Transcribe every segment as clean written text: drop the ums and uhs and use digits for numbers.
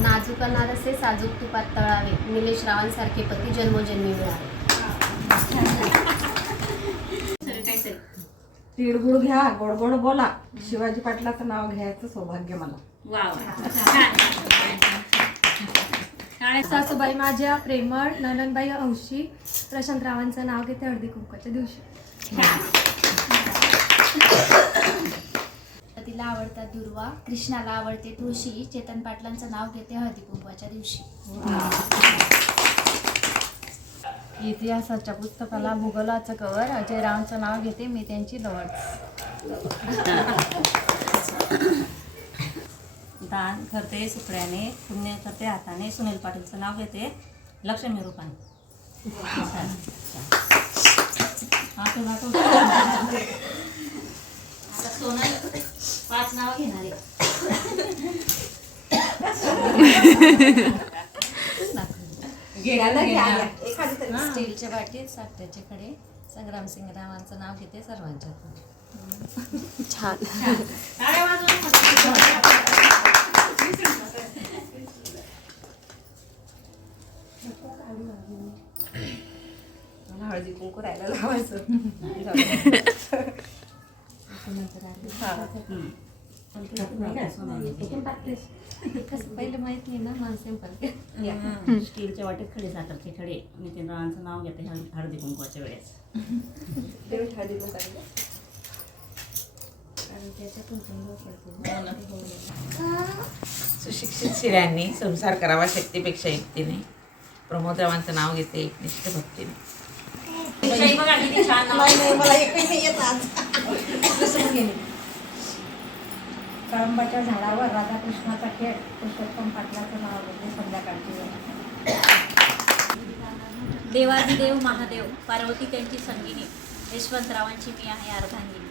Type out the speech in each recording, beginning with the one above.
नाजूक अनारसे साजूक तुपात तळावे, निलेश रावांसारखे पती जन्मोजन्मी मिळावे. तिळगुळ घ्या, गोड गोड बोला, शिवाजी पाटलाचं नाव घ्यायचं सौभाग्य मला. सासूबाई माझ्या प्रेमळ, ननंदबाई हौशी, प्रशांत रावांचं नाव घेते हळदी कुंकवाच्या दिवशी. तिला आवडतात दुर्वा, कृष्णाला आवडते तुळशी, चेतन पाटलांचं नाव घेते हळदी कुंकवाच्या दिवशी. इतिहासाच्या पुस्तकाला भूगोलाचं कवर, अजय रावांचं नाव घेते मी त्यांची जवळ. दान करते सुकड्याने, पुण्य करते हाताने, सुनील पाटीलचं नाव घेते लक्ष्मी रूपाने. आता सोनल 5 नाव घेणार आहे. स्टीलच्या वाटीत साठ्याचे कडे, संग्रामसिंग रावांचं नाव घेते सर्वांच्या. छान. मला हळदी कुंकू राहायला लावायचं. पहिलं माहित नाही ना, मला सिंपल. स्टीलच्या वाटीत खडे साखरचे खडे, नितीन रावांचं नाव घेते हळदी कुंकवाच्या वेळेस. सुशिक्षित स्त्रियांनी संसार करावा शक्तीपेक्षा युक्तीने, प्रमोद रावांचं नाव घेते एकनिष्ठ भक्तीने. बघा किती छान नाव. मला एकही नाही येत आज. कळंबाच्या झाडावर राधाकृष्णाचा खेळ, पुरुषोत्तम पाटलाचं नाव घेते संध्याकाळची वेळ. देवादिदेव महादेव, पार्वती त्यांची संगिनी, यशवंतरावांची मी आहे अर्धांगिनी.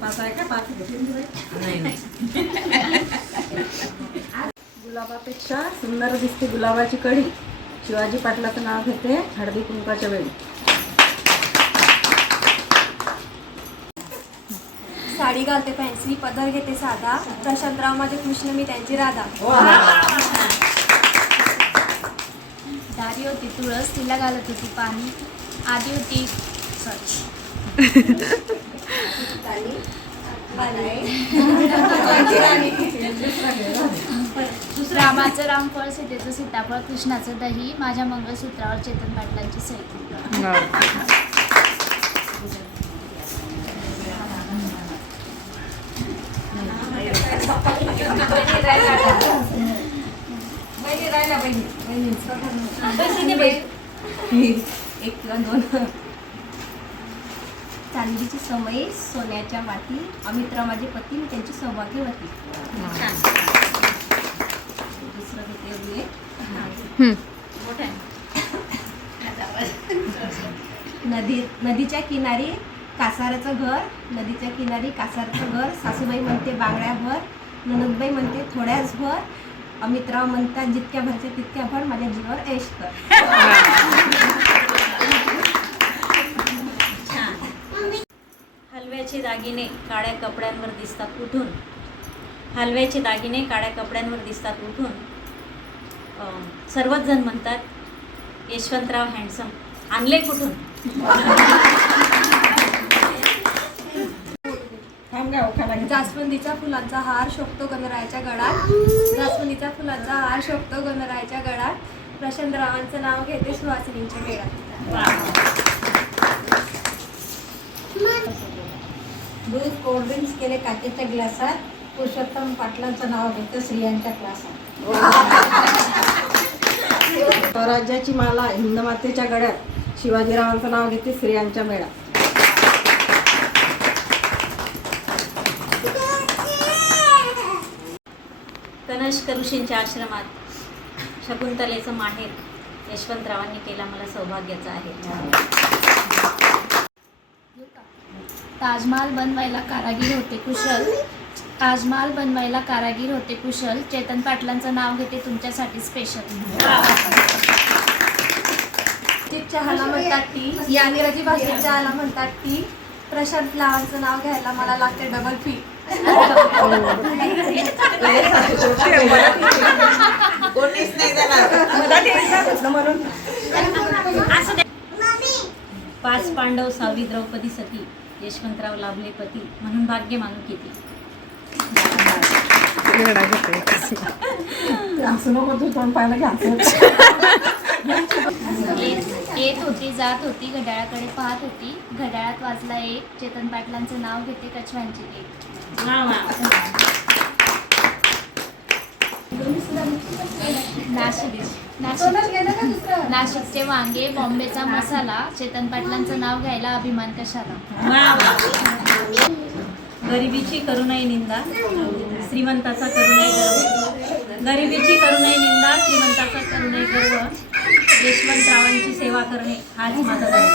पाच आहे का? 5 नाही नाही. गुलाबापेक्षा सुंदर दिसते गुलाबाची कडी, शिवाजी पाटलाचं नाव घेते हळदी कुंकाच्या वेळी. साडी घालते फॅन्सी, पदर घेते साधा, प्रशांतराव माझे कृष्ण मी त्यांची राधा. दारी होती तुळस, तिला घालत होती पाणी, आधी होती रामाचं रामफळ, सीतेचं सीताफळ, कृष्णाचं दही, माझ्या मंगळसूत्रावर चेतन पाटलांची सही. एक किंवा 2. चांदीची समय, सोन्याच्या वाटी, अमित्रा माझे पती मी त्यांची सौभाग्यवती. दुसरं घेते नदीच्या किनारी कासाराचं घर, नदीच्या किनारी कासाराचं घर, सासूबाई म्हणते बांगड्या भर, ननदबाई म्हणते थोड्याच भर, अमितराव म्हणतात जितक्या भरच्या तितक्या भर, माझ्या जीवावर ऐश कर. हलव्याचे दागिने काळ्या कपड्यांवर दिसतात उठून, हलव्याचे दागिने काळ्या कपड्यांवर दिसतात उठून, सर्वच जण म्हणतात यशवंतराव हँडसम, आणले कुठून. जास्वंदीच्या फुलांचा हार शोभतो गणरायाच्या गळात, जास्वंदीच्या फुलांचा हार शोभतो गणरायाच्या गळात, प्रशांतरावांचं नाव घेते सुहासिनींच्या मेळात. दूध कोल्ड्रिंक्स केले काचेच्या ग्लासात, पुरुषोत्तम पाटलांचं नाव घेते स्त्रियांच्या क्लासात. स्वराज्याची माला हिंदमातेच्या गळ्यात, शिवाजीरावांचं नाव घेते स्त्रियांच्या मेळात. कनष्क ऋषींच्या आश्रमात शकुंतलेचं माहेर, यशवंतरावांनी केला मला सौभाग्याचं आहे. ताजमहाल बनवायला कारागीर होते कुशल, ताजमहाल बनवायला कारागीर होते कुशल, चेतन पाटलांचं नाव घेते तुमच्यासाठी स्पेशल. चहाला म्हणतात टी, या इंग्रजी भाषेत चहाला म्हणतात टी, प्रशांत रावांचं नाव घ्यायला मला लागते डबल फी. कोणीच नाही जाणार. असं दे. 5 पांडव 6वी द्रौपदी सती यशवंतराव लाभले पती म्हणून भाग्य मानू किती. असं नको तू तोंड पाहिलं घ्यायचं. येत होती जात होती घड्याळाकडे पाहत होती घड्याळात वाजला एक चेतन पाटलांचं नाव घेते कछवांची एक. वा वा. नाशिकचे वांगे बॉम्बेचा मसाला चेतन पाटलांचं नाव घ्यायला अभिमान कशाला. वा वा. गरिबीची करू नये निंदा श्रीमंताचा करू नये गर्व. गरिबीची करू नये निंदा श्रीमंताचा करू नये गर्व. यशवंतरावांची सेवा करणे हाच माझा धर्म.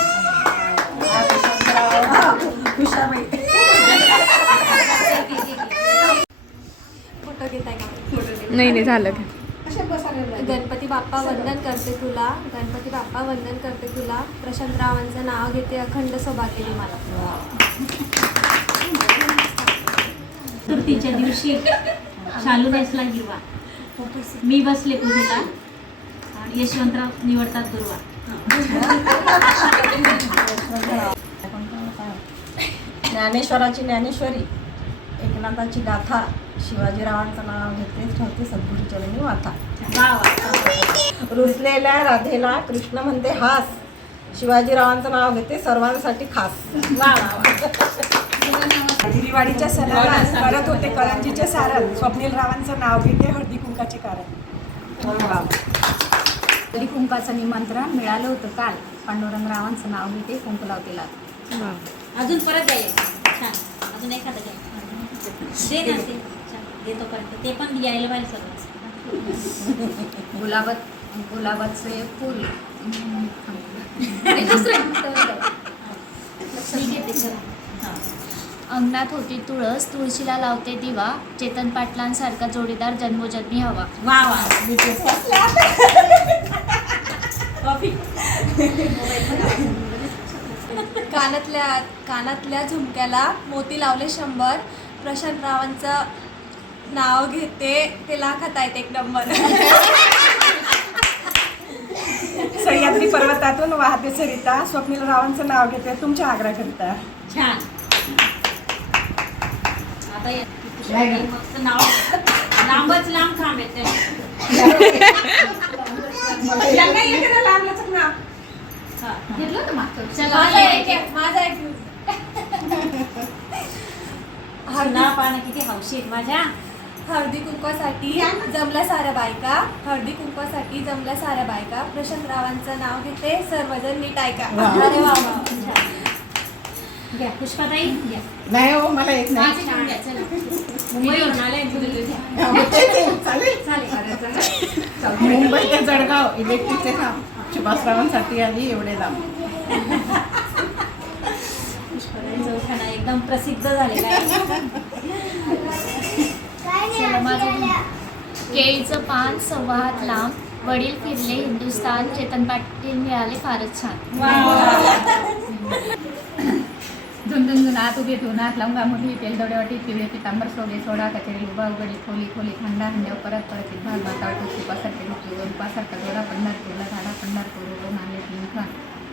नाही झालं. गणपती बाप्पा वंदन करते तुला गणपती बाप्पा वंदन करते तुला प्रशांतरावांचं नाव घेते अखंड सभा केली मला. चतुर्थीच्या दिवशी शालू नेसला हिरवा मी बसले पूजेला आणि यशवंतराव निवडतात दुर्वा. ज्ञानेश्वराची ज्ञानेश्वरी एकनाथाची गाथा शिवाजीरावांचं नाव घेते ठेवते सद्गुरूचरणी माथा. वा वा. रुसलेल्या राधेला कृष्ण म्हणते हास शिवाजीरावांचं नाव घेते सर्वांसाठी खास. वा वा वा. दिवाळीच्या सणाला करत होते करंजीचे सारण स्वप्नील रावांचं नाव घेते हळदी कुंकाचे कारण. हळदी कुंकाचं निमंत्रण मिळालं होतं काल पांडुरंगरावांचं नाव घेते कुंकू लावते लाल. अजून परत द्यायला छान. अजून एखादं घ्या दे ना ते छान देतो पर्यंत ते पण यायला पाहिजे सगळं. गुलाबाचे फूल अंगणात होती तुळस तुळशीला लावते दिवा चेतन पाटलांसारखा जोडीदार जन्मोजन्मी हवा. वा वा. कानातल्या झुमक्याला मोती लावले 100 प्रशांतरावांचं नाव घेते ते लाखात आहेत 1 नंबर. सह्याद्री पर्वतातून वाहते सरिता स्वप्नील रावांचं नाव घेते तुमच्या आग्रहाकरिता. छान. आता मस्त नाव लांबच लांब थांब येते. माझा एक सुना पाहणं किती हौशी आहेत माझ्या. हळदी कुंकवासाठी जमल्या साऱ्या बायका प्रशांतरावांचं नाव घेते सर्वजण नीट ऐका. अरे वा वा. घ्या पुष्पाताई घ्या. नाही हो मला एक नाही. मुंबईवरून आले मुंबई ते जळगाव इलेक्ट्रिकचे काम सुभाषरावांसाठी आली एवढे लांब. पुष्पाताई चौखाना एकदम प्रसिद्ध झालेला आहे. चला माझं केळीचं पान 1.25 हात लांब वडील फिरले हिंदुस्थान चेतन पाटील मिळाले फारच छान. झुंझुन आत उभे ठेवून हात लावून गामोठी तेल दवड्यावाटी पिवळे पितांबर सोगे सोडा कचेरी उभा उघडी खोली खोली खंडा हंड्यावर परत परत भाग भातावटी सुपासारखे रुपासारखा दोडा पंढरपूरला झाडा पंढरपूर आणले 3 खान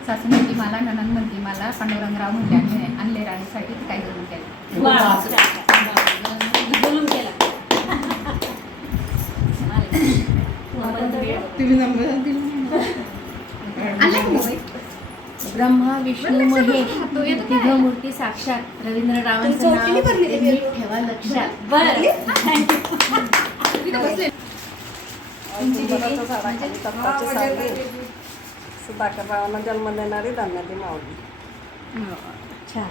सासू म्हणती मला ननंद म्हणती मला पांडुरंगराव म्हणते आणले राणीसाठी काय करून केलं. बोलून केला. ब्रह्मा विष्णू महेश मूर्ती साक्षात रवींद्ररावांचं नाव नीट ठेवा लक्षात. बरं. सुधाकररावांना जन्म देणारी धन्याची माऊली. छान.